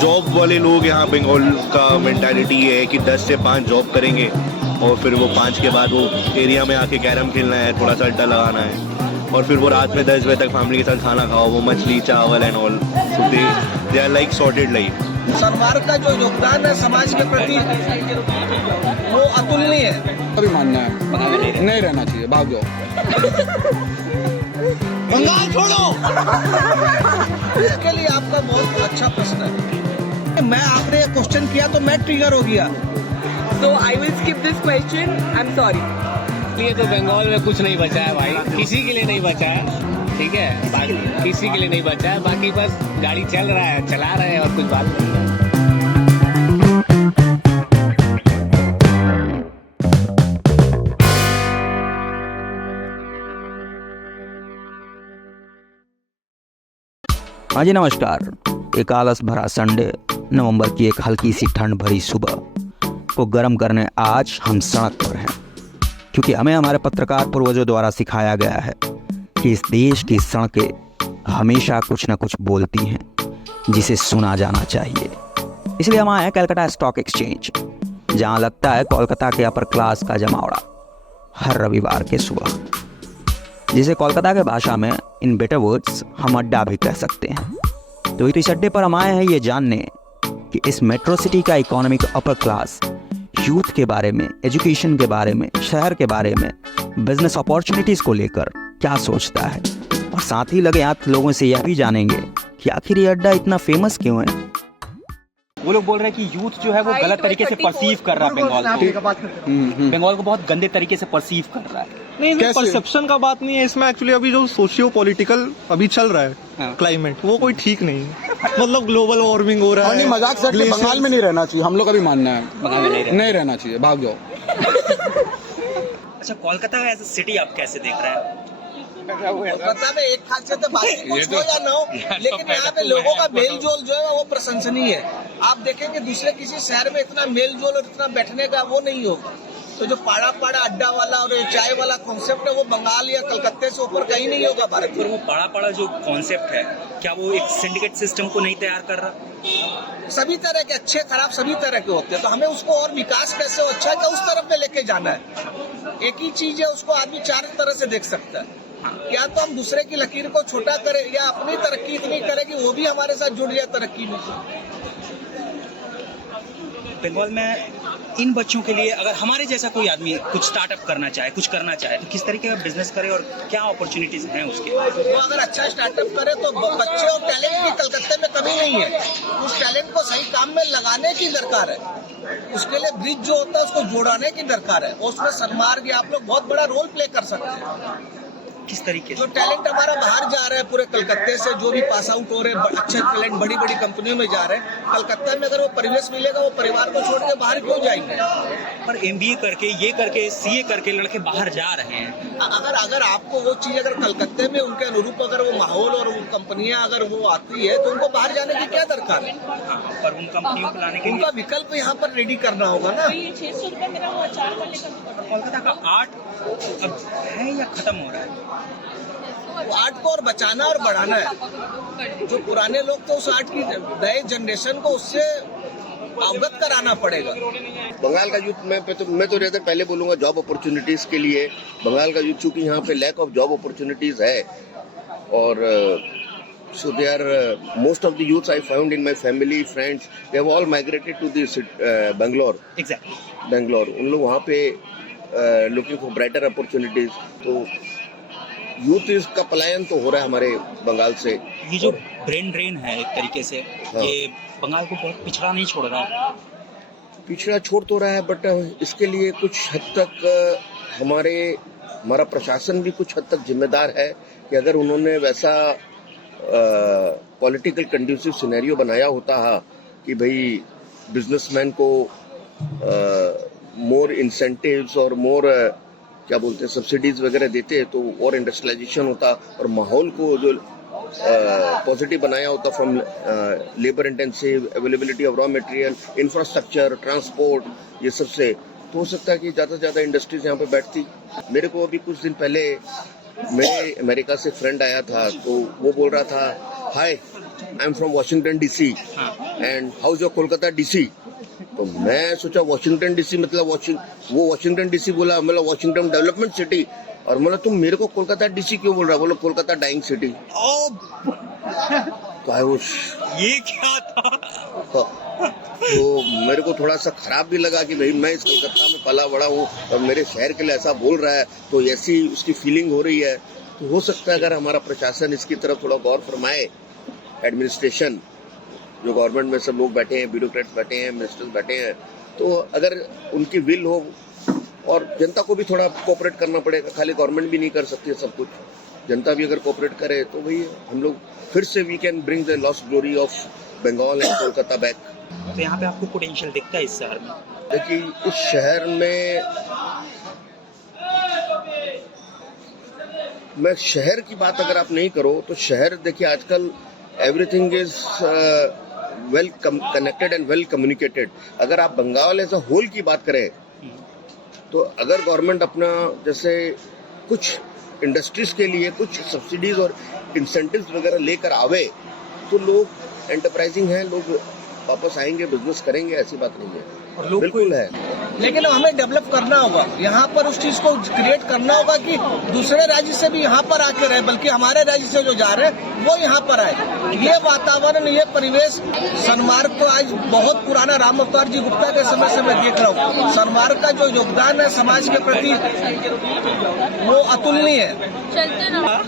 Job वाले लोग यहाँ बंगाल का मेंटालिटी ये है कि 10 से 5 जॉब करेंगे और फिर वो 5 के बाद वो एरिया में आके कैरम खेलना है, थोड़ा सा अड्डा लगाना है और फिर वो रात में 10 बजे तक फैमिली के साथ खाना खाओ, वो मछली चावल and all. So they are like sorted life. सरकार का जो योगदान है समाज के प्रति वो अतुलनीय है। अभी मानना है नहीं रहना चाहिए, भाग जाओ। बंगाल छोड़ो। इसके लिए आपका बहुत अच्छा प्रश्न है। मैं आपने क्वेश्चन किया तो मैं ट्रिगर हो गया। So I will skip this question. I'm sorry. ये तो बंगाल में कुछ नहीं बचा है भाई, किसी के लिए नहीं बचा है, ठीक है, बाकी किसी के लिए नहीं बचा है, बाकी बस गाड़ी चल रहा है, चला रहे हैं और कुछ बात नहीं है। हाँ जी नमस्कार। एक आलस भरा संडे, नवंबर की एक हल्की सी ठंड भरी सुबह को गर्म करने आज हम सड़क पर हैं, क्योंकि हमें हमारे पत्रकार पूर्वजों द्वारा सिखाया गया है कि इस देश की सड़कें हमेशा कुछ न कुछ बोलती हैं जिसे सुना जाना चाहिए। इसलिए हम आए हैं कलकत्ता स्टॉक एक्सचेंज, जहां लगता है कोलकाता के अपर क्लास का जमावड़ा हर रविवार के सुबह, जिसे कोलकाता के भाषा में इन बेटर वर्ड्स हम अड्डा भी कह सकते हैं। तो इस अड्डे पर हम आए हैं ये जानने कि इस मेट्रो सिटी का इकोनॉमिक अपर क्लास यूथ के बारे में, एजुकेशन के बारे में, शहर के बारे में, बिजनेस अपॉर्चुनिटीज़ को लेकर क्या सोचता है, और साथ ही लगे हाथ लोगों से यह भी जानेंगे कि आखिर ये अड्डा इतना फेमस क्यों है। वो लोग बोल रहे हैं कि यूथ जो है वो गलत तरीके से परसीव कर रहा है बंगाल को बहुत गंदे तरीके से परसीव कर रहा है। नहीं, परसेप्शन का बात नहीं है इसमें। एक्चुअली अभी जो सोशियो पॉलिटिकल अभी चल रहा है क्लाइमेट, वो कोई ठीक नहीं है। मतलब ग्लोबल वार्मिंग हो रहा है। मजाक से बंगाल में नहीं रहना चाहिए, हम लोग अभी मानना है नहीं रहना चाहिए, भाग जाओ। अच्छा, कोलकाता एज अ सिटी आप कैसे देख रहे हैं? कोलकाता में एक खासियत है, बाकी कुछ हो या ना हो, लेकिन यहाँ पे लोगों का मेल जोल जो है वो प्रशंसनीय है। आप देखेंगे दूसरे किसी शहर में इतना मेल जोल और इतना बैठने का वो नहीं होगा। तो जो पाड़ा पाड़ा अड्डा वाला और चाय वाला कॉन्सेप्ट है वो बंगाल या कलकत्ते से ऊपर कहीं नहीं होगा भारत में। वो पाड़ा पाड़ा जो कॉन्सेप्ट है, क्या वो एक सिंडिकेट सिस्टम को नहीं तैयार कर रहा? सभी तरह के अच्छे खराब सभी तरह के होते हैं, तो हमें उसको और विकास कैसे हो अच्छा है उस तरफ में लेके जाना है। एक ही चीज है, उसको आदमी चार तरह से देख सकता है। या तो हम दूसरे की लकीर को छोटा करें या अपनी तरक्की इतनी करें कि वो भी हमारे साथ जुड़ जाए तरक्की में। बंगाल में इन बच्चों के लिए अगर हमारे जैसा कोई आदमी कुछ स्टार्टअप करना चाहे, कुछ करना चाहे, तो किस तरीके का बिजनेस करे और क्या अपॉर्चुनिटीज हैं उसके? वो अगर अच्छा स्टार्टअप करे तो बच्चे और टैलेंट की कलकत्ते में कमी नहीं है। उस टैलेंट को सही काम में लगाने की दरकार है, उसके लिए ब्रिज जो होता है उसको जोड़ाने की दरकार है, और उसमें सन्मार्ग आप लोग बहुत बड़ा रोल प्ले कर सकते हैं। किस तरीके से? जो टैलेंट हमारा बाहर जा रहा है पूरे कलकत्ते से, जो भी पास आउट हो रहे हैं अच्छे टैलेंट बड़ी बड़ी कंपनियों में जा रहे हैं, कलकत्ता में अगर वो परिवेश मिलेगा वो परिवार को छोड़ के बाहर क्यों जाएंगे? पर MBA करके, ये करके, CA करके लड़के बाहर जा रहे हैं। अगर आपको वो चीज अगर कलकत्ते में उनके अनुरूप अगर वो माहौल और वो कंपनियां अगर वो आती है तो उनको बाहर जाने की क्या दरकार है? पर उन कंपनियों को लाने के उनका विकल्प यहाँ पर रेडी करना होगा ना। 600 रुपए मेरा वो अचार वाले का। कोलकाता का आर्ट अब है या खत्म हो रहा है? आर्ट को और बचाना और बढ़ाना है। जो पुराने लोग तो उस आर्ट की नए जनरेशन को उससे अवगत कराना पड़ेगा। बंगाल का यूथ मैं तो रहता पहले बोलूंगा जॉब अपॉर्चुनिटीज के लिए। बंगाल का यूथ चूंकि यहाँ पे लैक ऑफ जॉब अपॉर्चुनिटीज है, और so they are most of the youths I found in my family friends, they have all migrated to this Bangalore. Exactly. Bangalore. उन लोग वहाँ पे looking for brighter opportunities. तो यूथ का पलायन तो हो रहा है हमारे बंगाल से। ये जो ब्रेन ड्रेन है एक तरीके से, ये बंगाल को बहुत पिछड़ा नहीं छोड़ रहा है? पिछड़ा छोड़ तो रहा है, बट इसके लिए कुछ हद तक हमारा प्रशासन भी कुछ हद तक जिम्मेदार है कि अगर उन्होंने वैसा पॉलिटिकल कंड्यूसिव सिनेरियो बनाया होता है कि भाई बिजनेसमैन को मोर इंसेंटिव्स और मोर क्या बोलते हैं सब्सिडीज वगैरह देते तो और इंडस्ट्रियलाइजेशन होता, और माहौल को जो पॉजिटिव बनाया होता from labour intensive, availability of raw material, infrastructure, transport, ये सब से, तो हो सकता है कि ज़्यादा से ज़्यादा इंडस्ट्रीज यहाँ पे बैठती। मेरे को अभी कुछ दिन पहले मेरे अमेरिका से फ्रेंड आया था, तो वो बोल रहा था, hi I am from Washington DC and house of Kolkata DC. तो मैं सोचा वॉशिंगटन डीसी मतलब वो वॉशिंगटन डीसी बोला, मतलब वॉशिंगटन डेवलपमेंट सिटी, और बोला तुम मेरे को कोलकाता डीसी क्यों बोल रहा है? बोला कोलकाता डाइंग सिटी। ये क्या था? तो मेरे को थोड़ा सा खराब भी लगा कि भाई मैं इस कोलकाता में पला बड़ा हूँ और मेरे शहर के लिए ऐसा बोल रहा है, तो ऐसी उसकी फीलिंग हो रही है। तो हो सकता है अगर हमारा प्रशासन इसकी तरफ थोड़ा गौर फरमाए, एडमिनिस्ट्रेशन जो गवर्नमेंट में सब लोग बैठे हैं, ब्यूरोक्रेट्स बैठे हैं, मिनिस्टर्स बैठे हैं, तो अगर उनकी विल हो और जनता को भी थोड़ा कोऑपरेट करना पड़ेगा, खाली गवर्नमेंट भी नहीं कर सकती है सब कुछ, जनता भी अगर कोऑपरेट करे तो भाई हम लोग फिर से we can bring the lost glory of Bengal and Kolkata back. तो यहाँ पे आपको पोटेंशियल दिखता है इस शहर में? देखिए इस शहर में मैं शहर की बात अगर आप नहीं करो तो शहर देखिए आजकल everything is well connected and well communicated. अगर आप बंगाल एज अ होल की बात करें तो अगर गवर्नमेंट अपना जैसे कुछ इंडस्ट्रीज के लिए कुछ सब्सिडीज और इंसेंटिव्स वगैरह लेकर आवे तो लोग एंटरप्राइजिंग हैं, लोग वापस आएंगे, बिजनेस करेंगे, ऐसी बात नहीं है। और लोग बिल्कुल है, लेकिन हमें डेवलप करना होगा, यहाँ पर उस चीज को क्रिएट करना होगा कि दूसरे राज्य से भी यहाँ पर आके रहे, बल्कि हमारे राज्य से जो जा रहे हैं वो यहाँ पर आए। ये वातावरण, ये परिवेश सनमार्ग तो आज बहुत पुराना, राम अवतार जी गुप्ता के समय से मैं देख रहा हूँ, सनमार्ग का जो योगदान है समाज के प्रति वो अतुलनीय है।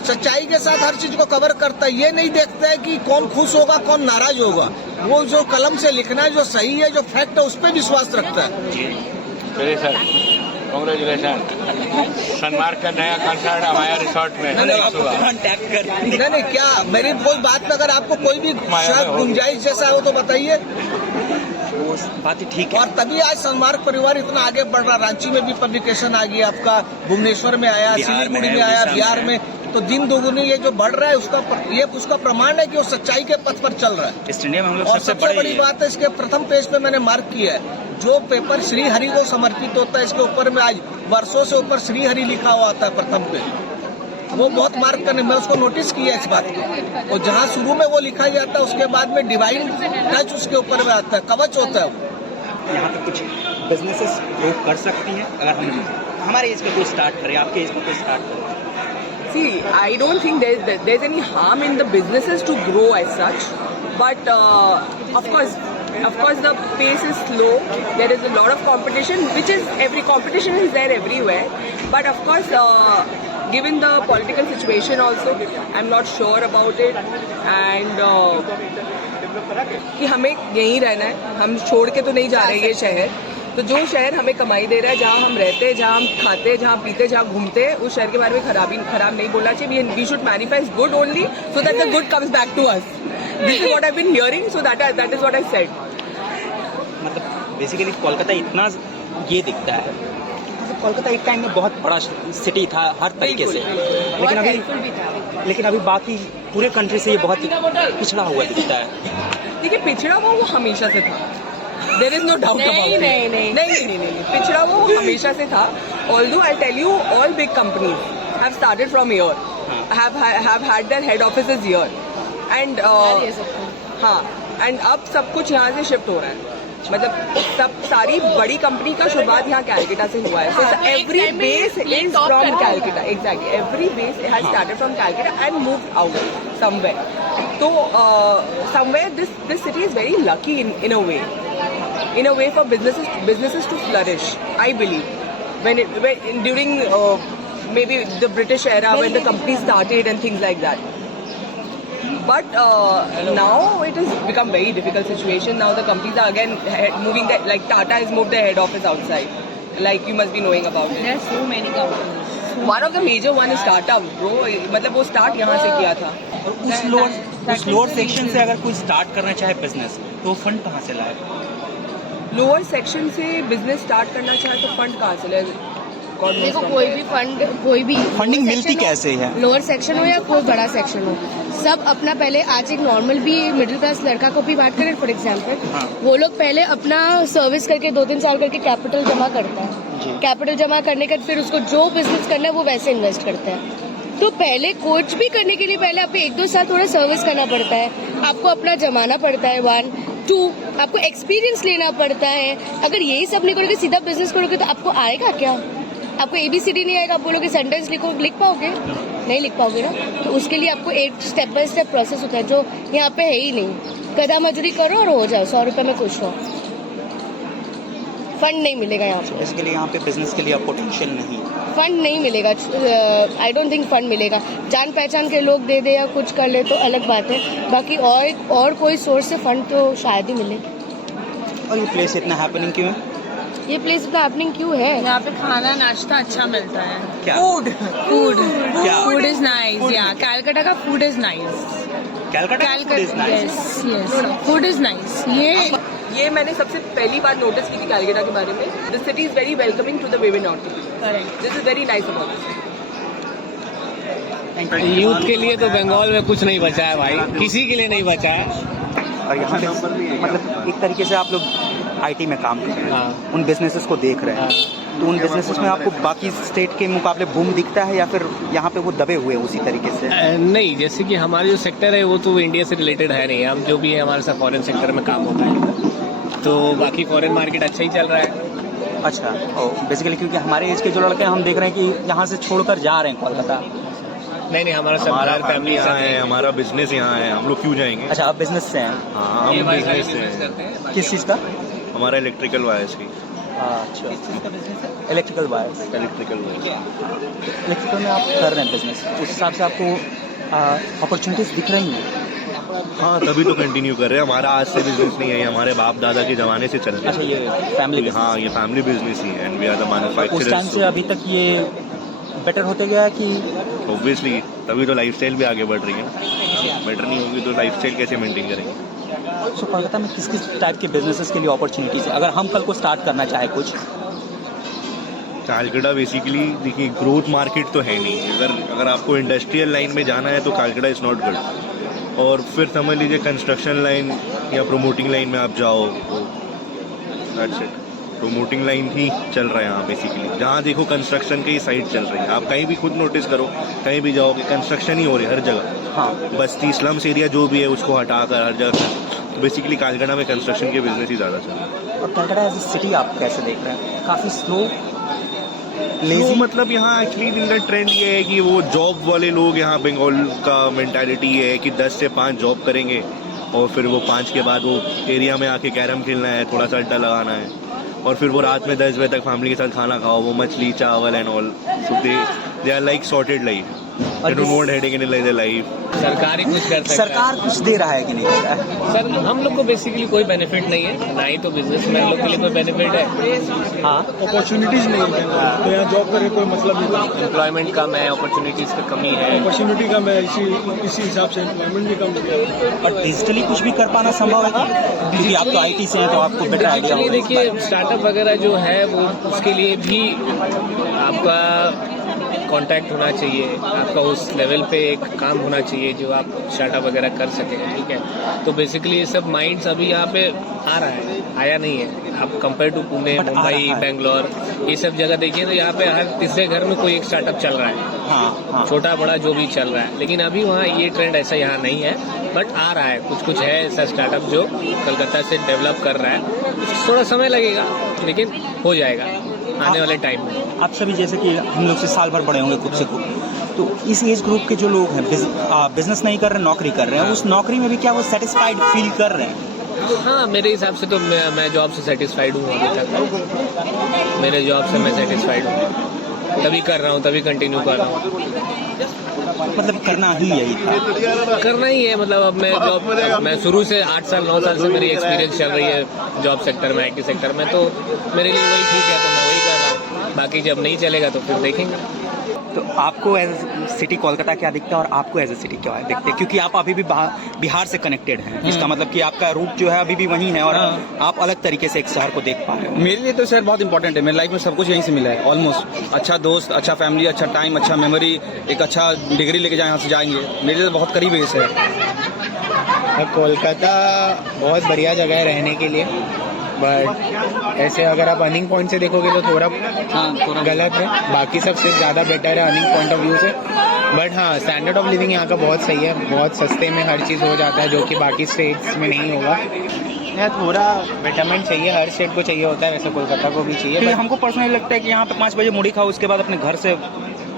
सच्चाई के साथ हर चीज को कवर करता है, ये नहीं देखता है कि कौन खुश होगा कौन नाराज होगा। वो जो कलम से लिखना है, जो सही है, जो फैक्ट है, उस पर विश्वास रखता है। चलिए सर, कांग्रेचुलेशन। सनमार्ग का नया कंसर्ट हमारे रिसोर्ट में कांटेक्ट कर। नहीं क्या मेरी कोई बात में अगर आपको कोई भी गुंजाइश जैसा हो तो बताइए। वो बात ठीक है। और तभी आज सनमार्ग परिवार इतना आगे बढ़ रहा। रांची में भी पब्लिकेशन आ गई आपका, भुवनेश्वर में आया, सिलीगुड़ी में आया, बिहार में, तो दिन दोगुनी ये जो बढ़ रहा है उसका प्रमाण है कि वो सच्चाई के पथ पर चल रहा है। ईस्ट इंडिया में हम लोग और सबसे बड़ी बात है, इसके प्रथम पेज पे मैंने मार्क किया है, जो पेपर श्री हरि को समर्पित होता है इसके ऊपर में आज वर्षों से ऊपर श्री हरि लिखा हुआ आता है प्रथम पे। वो बहुत मार्क करने, मैं उसको नोटिस किया इस बात को। और जहाँ शुरू में वो लिखा जाता है उसके बाद में डिवाइन टच उसके ऊपर में आता है, कवच होता है वो। यहाँ पे कुछ बिजनेसेस ग्रो कर सकती हैं अगर हम हमारे एज पे कोई स्टार्ट करें, आपके एज पे कोई स्टार्ट करें? See, I don't think there's any harm in the businesses to grow as such, but of course the pace is slow. There is a lot of competition, which is competition is there everywhere. But of course, given the political situation also, I'm not sure about it. And कि हमें यहीं रहना है, हम छोड़ के तो नहीं जा रहे ये शहर। तो जो शहर हमें कमाई दे रहा है, जहाँ हम रहते हैं, जहाँ हम खाते हैं, जहाँ पीते, जहाँ घूमते हैं, उस शहर के बारे में खराब नहीं बोलना चाहिए। We should manifest good only so that the good comes back to us. This is what I been hearing, so that is what I said. मतलब बेसिकली कोलकाता इतना ये दिखता है, मतलब कोलकाता एक टाइम में बहुत बड़ा सिटी था हर तरीके से, लेकिन अभी बाकी पूरे कंट्री से ये बहुत पिछड़ा हुआ दिखता है। देखिए, पिछड़ा हुआ वो हमेशा से था, There is no doubt about it. नहीं, पिछड़ा वो हमेशा से था। Although I'll tell you, all big companies have started from here, have had their head offices here, and हाँ, and अब सब कुछ यहाँ से शिफ्ट हो रहा है। मतलब सारी बड़ी कंपनी का शुरुआत यहाँ कैलकाटा से हुआ है। So every base is from Calcutta. Exactly, every base has started from Calcutta and moved out somewhere. So somewhere this city is very lucky in a way. In a way for businesses to flourish, I believe. When during maybe the British era, when the companies started and things like that. But now it has become very difficult situation. Now the companies are again moving like Tata has moved their head office outside. Like you must be knowing about it. There are so many companies. One of the major one is startup, bro. मतलब वो start यहाँ से किया था. और उस lower section से अगर कोई स्टार्ट करना चाहे बिजनेस, तो फंड कहाँ से लाए? लोअर सेक्शन से बिजनेस स्टार्ट करना चाहे तो फंड कहाँ से लाए? देखो, कोई भी फंड, कोई भी फंडिंग मिलती कैसे है? लोअर सेक्शन हो या कोई बड़ा सेक्शन हो, सब अपना पहले, आज एक नॉर्मल भी मिडिल क्लास लड़का को भी बात करें फॉर एग्जांपल, वो लोग पहले अपना सर्विस करके 2-3 साल करके कैपिटल जमा करता है। कैपिटल जमा करने के फिर उसको जो बिजनेस करना है वो वैसे इन्वेस्ट करता है। तो पहले कोच भी करने के लिए पहले आपको 1-2 साल थोड़ा सर्विस करना पड़ता है, आपको अपना जमाना पड़ता है 1, 2 आपको एक्सपीरियंस लेना पड़ता है। अगर यही सब नहीं करोगे, सीधा बिजनेस करोगे तो आपको आएगा क्या? आपको ABCD नहीं आएगा, आप बोलोगे सेंटेंस लिखो, लिख पाओगे? नहीं लिख पाओगे ना। तो उसके लिए आपको एक स्टेप बाय स्टेप प्रोसेस होता है जो यहाँ पे है ही नहीं। गधा मजदूरी करो और हो जाओ, 100 रुपए में खुश हो। फंड नहीं मिलेगा यहाँ पे। इसके लिए यहाँ पे बिजनेस के लिए अब पोटेंशियल नहीं, फंड नहीं मिलेगा। आई डोंट थिंक फंड मिलेगा। जान पहचान के लोग दे दे या कुछ कर ले तो अलग बात है, बाकी और कोई सोर्स से फंड तो शायद ही मिले। और ये प्लेस इतना हैपनिंग क्यों है? ये प्लेस इतना हैपनिंग क्यों है? यहाँ पे खाना नाश्ता अच्छा मिलता है। क्या? Food is nice. या कलकत्ता का food is nice. Calcutta yes food is nice. ये मैंने सबसे पहली बार नोटिस की थी कलकत्ता के बारे में। The city is very welcoming to the women north. This is very nice about this. Youth के लिए तो बंगाल में कुछ नहीं बचा है भाई, किसी के लिए नहीं बचा है। और यहाँ पे मतलब एक तरीके से आप लोग IT में काम कर रहे हैं, हाँ। उन बिजनेसेस को देख रहे हैं, तो उन बिजनेसेस में आपको बाकी स्टेट के मुकाबले बूम दिखता है या फिर यहाँ पे वो दबे हुए उसी तरीके से? नहीं, जैसे कि हमारा जो सेक्टर है वो तो इंडिया से रिलेटेड है नहीं। हम जो भी है हमारे साथ फॉरेन सेक्टर में काम होता है, तो बाकी फॉरेन मार्केट अच्छा ही चल रहा है। अच्छा, बेसिकली क्योंकि हमारे एज के जो लड़के हैं हम देख रहे हैं कि यहाँ से छोड़कर जा रहे हैं कोलकाता। नहीं, हमारा सब फैमिली यहाँ है, हमारा बिजनेस यहाँ है, हम लोग क्यों जाएंगे? अच्छा, आप बिजनेस से हैं? हाँ, हम बिजनेस से हैं। किस चीज़ का? हमारा इलेक्ट्रिकल वायर्स की। अच्छा, किस चीज़ का बिजनेस है? Electrical wires. Electrical wires. Electrical में आप कर रहे हैं बिजनेस, उस हिसाब से आपको अपॉर्चुनिटीज दिख रही हैं? हाँ, तभी तो कंटिन्यू कर रहे हैं। हमारा आज से बिजनेस नहीं है, हमारे बाप दादा के जमाने से चल रहा है। अच्छा, ये फैमिली? हाँ, ये फैमिली बिजनेस ही है and we are the manufacturers. उस टाइम से अभी तक ये बेटर होते गया है कि? ऑब्वियसली, तभी तो लाइफस्टाइल भी आगे बढ़ रही है ना। बेटर नहीं होगी तो लाइफस्टाइल कैसे मेंटेन करेंगे? सो कोलकाता में किस किस टाइप के बिजनेसेस के लिए अपॉर्चुनिटीज है, अगर हम कल को स्टार्ट करना चाहे कुछ? कालकटा बेसिकली देखिए ग्रोथ मार्केट तो है नहीं। अगर आपको इंडस्ट्रियल लाइन में जाना है तो कालकटा इज़ नॉट गुड। और फिर समझ लीजिए कंस्ट्रक्शन लाइन या प्रोमोटिंग लाइन में आप जाओ तो दैट्स इट। प्रोमोटिंग लाइन ही चल रहा है यहाँ बेसिकली। जहाँ देखो कंस्ट्रक्शन की साइड चल रही है। आप कहीं भी खुद नोटिस करो, कहीं भी जाओगे कंस्ट्रक्शन ही हो रही है हर जगह। हाँ, बस्ती स्लम्स एरिया जो भी है उसको हटाकर हर जगह बेसिकली कालकटा में कंस्ट्रक्शन के बिजनेस ही ज़्यादा चल रहा है। और कलकत्ता एज ए सिटी आप कैसे देख रहे हैं? काफ़ी स्लो, लेजी? मतलब यहाँ एक्चुअली इनका ट्रेंड ये है कि वो जॉब वाले लोग, यहाँ बंगाल का मेंटालिटी ये है कि 10 से 5 जॉब करेंगे और फिर वो 5 के बाद वो एरिया में आके कैरम खेलना है, थोड़ा सा अड्डा लगाना है और फिर वो रात में 10 बजे तक फैमिली के साथ खाना खाओ, वो मछली चावल and all. So they are like sorted life. They don't want headache in their life. सरकार ही कुछ कर सकता है। सरकार कुछ दे रहा है कि नहीं दे रहा है? सर, हम लोग को बेसिकली कोई बेनिफिट नहीं है, ना ही तो बिजनेसमैन लोग के लिए कोई बेनिफिट है। हाँ, अपॉर्चुनिटीज नहीं है तो यहाँ जॉब करने कोई मतलब नहीं। एम्प्लॉयमेंट कम है, अपॉर्चुनिटीज की कमी है, अपॉर्चुनिटी कम है, इसी हिसाब से एम्प्लॉयमेंट भी कम हो गया। और डिजिटली कुछ भी कर पाना संभव है क्योंकि आप तो IT से हैं तो आपको बेटर आइडिया चलिए होगा। देखिए, स्टार्टअप वगैरह जो है वो उसके लिए भी आपका कांटेक्ट होना चाहिए, आपका उस लेवल पे एक काम होना चाहिए जो आप स्टार्टअप वगैरह कर सकें। ठीक है, तो बेसिकली ये सब माइंड्स अभी यहाँ पे आ रहा है, आया नहीं है। आप कंपेयर टू पुणे, मुंबई, बेंगलोर, ये सब जगह देखिए तो यहाँ पे हर तीसरे घर में कोई एक स्टार्टअप चल रहा है। हाँ, छोटा बड़ा जो भी चल रहा है, लेकिन अभी वहाँ ये ट्रेंड ऐसा यहाँ नहीं है, बट आ रहा है। कुछ है ऐसा स्टार्टअप जो कलकत्ता से डेवलप कर रहा है। थोड़ा समय लगेगा लेकिन हो जाएगा आने वाले टाइम में। आप सभी जैसे कि हम लोग से साल भर बड़े होंगे खुद से खुद, तो इस एज ग्रुप के जो लोग हैं बिजनेस नहीं कर रहे, नौकरी कर रहे हैं, उस नौकरी में भी क्या वो सेटिस्फाइड फील कर रहे हैं? हाँ, मेरे हिसाब से तो मैं जॉब से सेटिस्फाइड हूँ अभी तक। मेरे जॉब से मैं सेटिस्फाइड हूँ, तभी कर रहा हूँ, तभी कंटिन्यू कर रहा हूँ। मतलब करना ही यही था? करना ही है। मतलब अब मैं शुरू से 8 साल 9 साल से मेरी एक्सपीरियंस चल रही है जॉब सेक्टर में, IT सेक्टर में, तो मेरे लिए वही ठीक है, तो मैं वही कर रहा हूँ। बाकी जब नहीं चलेगा तो फिर देखेंगे। तो आपको एज सिटी कोलकाता क्या दिखता है और आपको एज ए सिटी क्या दिखते हैं? क्योंकि आप अभी भी बिहार से कनेक्टेड हैं, इसका मतलब कि आपका रूट जो है अभी भी वहीं है और आप अलग तरीके से एक शहर को देख पा रहे हो। मेरे लिए तो शहर बहुत इंपॉर्टेंट है। मेरी लाइफ में सब कुछ यहीं से मिला है ऑलमोस्ट। अच्छा दोस्त, अच्छा फैमिली, अच्छा टाइम, अच्छा मेमोरी, एक अच्छा डिग्री लेके यहाँ से जाएंगे। मेरे लिए बहुत करीब है ये शहर। कोलकाता बहुत बढ़िया जगह है रहने के लिए। बट ऐसे अगर आप अर्निंग पॉइंट से देखोगे तो थोड़ा गलत है, बाकी सब सिर्फ ज़्यादा बेटर है अर्निंग पॉइंट ऑफ व्यू से। बट हाँ, स्टैंडर्ड ऑफ लिविंग यहाँ का बहुत सही है, बहुत सस्ते में हर चीज़ हो जाता है जो कि बाकी स्टेट्स में नहीं होगा। यहाँ थोड़ा बेटरमेंट चाहिए, हर स्टेट को चाहिए होता है, वैसे कोलकाता को भी चाहिए। बट हमको पर्सनली लगता है कि यहाँ पे 5 बजे मुड़ी खाओ, उसके बाद अपने घर से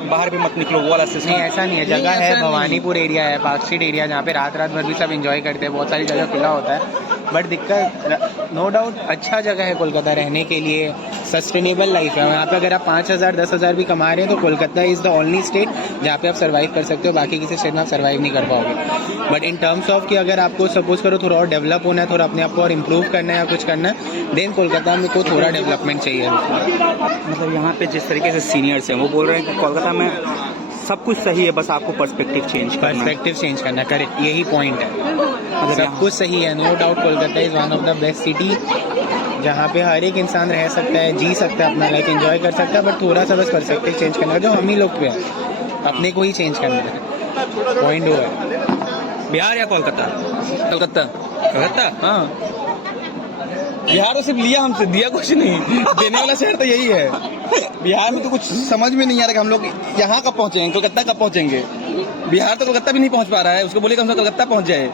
बाहर भी मत निकलो, वो वाला सिस्टम। नहीं, ऐसा नहीं है, जगह है, भवानीपुर एरिया है, पार्क स्ट्रीट एरिया, जहाँ पे रात भर भी सब एंजॉय करते हैं, बहुत सारी जगह खुला होता है। बट दिक्कत नो डाउट अच्छा जगह है कोलकाता रहने के लिए, सस्टेनेबल लाइफ है यहाँ पे। अगर आप 5,000 10,000 भी कमा रहे हैं तो Kolkata is the only state जहाँ पे आप सर्वाइव कर सकते हो, बाकी किसी स्टेट में आप सर्वाइव नहीं कर पाओगे। बट इन टर्म्स ऑफ कि अगर आपको सपोज करो थोड़ा और डेवलप होना है, थोड़ा अपने आप को और इम्प्रूव करना है या कुछ करना है, देन कोलकाता में को थोड़ा डेवलपमेंट चाहिए। मतलब यहाँ पे जिस तरीके से सीनियर्स हैं वो बोल रहे हैं कि कोलकाता में सब कुछ सही है, बस आपको पर्सपेक्टिव चेंज करना है। करेक्ट, यही पॉइंट है। सब कुछ सही है, no doubt Kolkata is one of the best city जहाँ पे हर एक इंसान रह सकता है, जी सकता है, अपना लाइफ एंजॉय कर सकता है। बट थोड़ा सा बस पर्सपेक्टिव चेंज करना है, जो हम ही लोग पे है, अपने को ही चेंज करना है। पॉइंट वो है। बिहार या कोलकाता? कलकत्ता हाँ, बिहार तो सिर्फ लिया हमसे, दिया कुछ नहीं। देने वाला शहर तो यही है। बिहार में तो कुछ समझ में नहीं आ रहा कि हम लोग यहाँ कब पहुँचेंगे, कोलकाता कब पहुँचेंगे। बिहार तो कोलकाता भी नहीं पहुँच पा रहा है, उसको बोले कि हम कोलकाता पहुँच जाए।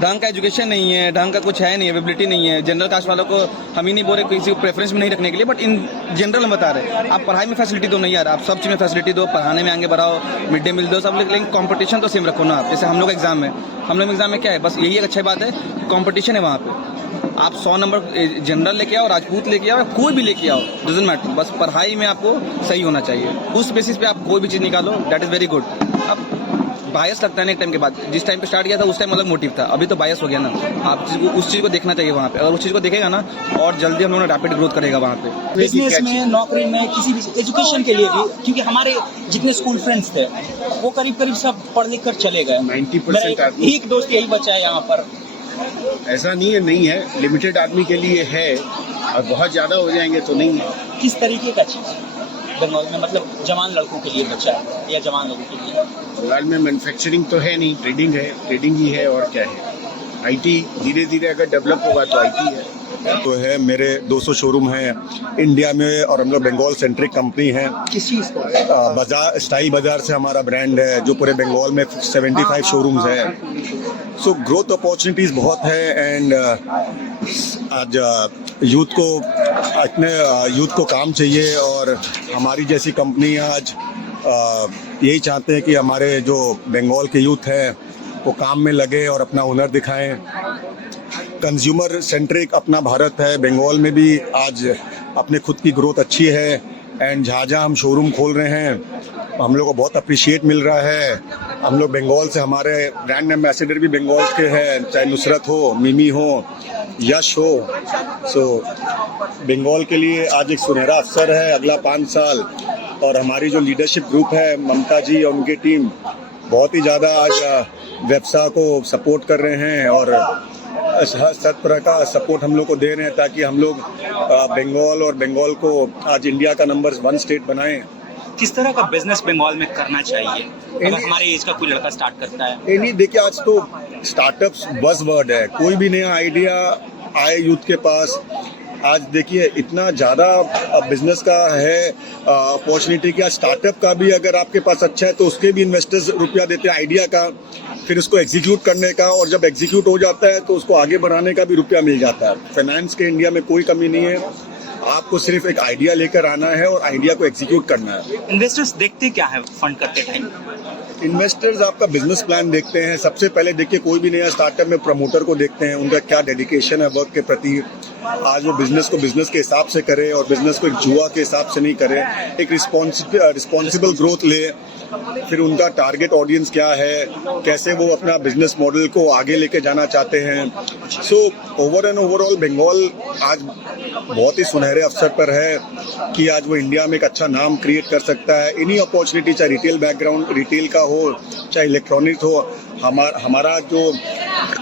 ढंग का एजुकेशन नहीं है, ढंग का कुछ है नहीं, अवेबिलिटी नहीं है। जनरल कास्ट वालों को हम ही नहीं बोल रहे किसी को प्रेफरेंस में नहीं रखने के लिए, बट इन जनरल हम बता रहे हैं आप पढ़ाई में फैसिलिटी दो नहीं यार, आप सब चीज़ में फैसिलिटी दो, पढ़ाने में आगे बढ़ाओ, मिड डे मील दो सब, लेकिन कंपटीशन तो सेम रखो ना आप। जैसे हम लोग एग्जाम है, हम लोग एग्जाम में क्या है, बस यही एक अच्छी बात है, कंपटीशन है वहाँ पे। आप 100 नंबर जनरल लेके आओ, राजपूत लेके आओ, कोई भी लेके आओ, डजंट मैटर, बस पढ़ाई में आपको सही होना चाहिए। उस बेसिस पे आप कोई भी चीज़ निकालो, दैट इज़ वेरी गुड। अब बायस लगता है ना एक टाइम के बाद, जिस टाइम पे स्टार्ट किया था उस टाइम अलग मोटिव था, अभी तो बायस हो गया ना। आप उस चीज़ को देखना चाहिए वहाँ पे, अगर उस चीज़ को देखेगा ना और जल्दी हम लोग रैपिड ग्रोथ करेगा वहाँ पे। बिजनेस में, नौकरी में, किसी भी एजुकेशन के लिए भी, क्योंकि हमारे जितने स्कूल फ्रेंड्स थे वो करीब सब पढ़ लिख कर चले गए। 90% एक दोस्त यही बचा है यहाँ पर। ऐसा नहीं है, लिमिटेड आदमी के लिए है, और बहुत ज्यादा हो जाएंगे तो नहीं है। किस तरीके का चीज बंगाल में, मतलब जवान लड़कों के लिए बचा है या जवान लोगों के लिए? बंगाल में मैन्युफैक्चरिंग तो है नहीं, ट्रेडिंग है, ट्रेडिंग ही है और क्या है। आईटी धीरे धीरे अगर डेवलप होगा तो आईटी है। तो है मेरे 200 शोरूम हैं इंडिया में, और हम लोग बंगाल सेंट्रिक कंपनी है। किस चीज को? बाजार, स्टाइल बाजार से हमारा ब्रांड है, जो पूरे बंगाल में 75 शोरूम्स है। सो ग्रोथ अपॉर्चुनिटीज बहुत है, एंड आज यूथ को काम चाहिए, और हमारी जैसी कंपनी आज यही चाहते हैं कि हमारे जो बंगाल के यूथ है वो काम में लगे और अपना हुनर दिखाएं। कंज्यूमर सेंट्रिक अपना भारत है, बंगाल में भी आज अपने खुद की ग्रोथ अच्छी है, एंड जहाँ हम शोरूम खोल रहे हैं हम लोग को बहुत अप्रिशिएट मिल रहा है। हम लोग बंगाल से, हमारे ब्रांड एम्बेसडर भी बंगाल के हैं, चाहे नुसरत हो, मिमी हो, यश हो। सो बंगाल के लिए आज एक सुनहरा अवसर है अगला 5 साल, और हमारी जो लीडरशिप ग्रुप है, ममता जी और उनकी टीम बहुत ही ज़्यादा आज व्यवसाय को सपोर्ट कर रहे हैं, और हर तरह का सपोर्ट हम लोग को दे रहे हैं, ताकि हम लोग बंगाल को आज इंडिया का नंबर 1 स्टेट बनाएं। किस तरह का बिजनेस बंगाल में करना चाहिए अगर हमारे एज का कोई लड़का स्टार्ट करता है? नहीं, देखिए आज तो स्टार्टअप्स बज़वर्ड है, कोई भी नया आइडिया आए यूथ के पास। आज देखिए इतना ज़्यादा बिजनेस का है अपॉर्चुनिटी कि आज स्टार्टअप का भी अगर आपके पास अच्छा है तो उसके भी इन्वेस्टर्स रुपया देते हैं आइडिया का, फिर उसको एग्जीक्यूट करने का, और जब एग्जीक्यूट हो जाता है तो उसको आगे बढ़ाने का भी रुपया मिल जाता है। फाइनेंस के इंडिया में कोई कमी नहीं है, आपको सिर्फ एक आइडिया लेकर आना है और आइडिया को एग्जीक्यूट करना है। इन्वेस्टर्स देखते क्या है फंड करते टाइम? इन्वेस्टर्स आपका बिजनेस प्लान देखते हैं। सबसे पहले देखिए कोई भी नया स्टार्टअप में प्रमोटर को देखते हैं, उनका क्या डेडिकेशन है वर्क के प्रति। आज वो बिजनेस को बिजनेस के हिसाब से करे और बिजनेस को एक जुआ के हिसाब से नहीं करे, एक रिस्पॉन्सिबल ग्रोथ ले। फिर उनका टारगेट ऑडियंस क्या है, कैसे वो अपना बिजनेस मॉडल को आगे लेके जाना चाहते हैं। सो ओवरऑल बंगाल आज बहुत ही सुनहरे अवसर पर है कि आज वो इंडिया में एक अच्छा नाम क्रिएट कर सकता है। इन्हीं अपॉर्चुनिटी, चाहे रिटेल बैकग्राउंड, रिटेल का हो चाहे इलेक्ट्रॉनिक हो, हमारा जो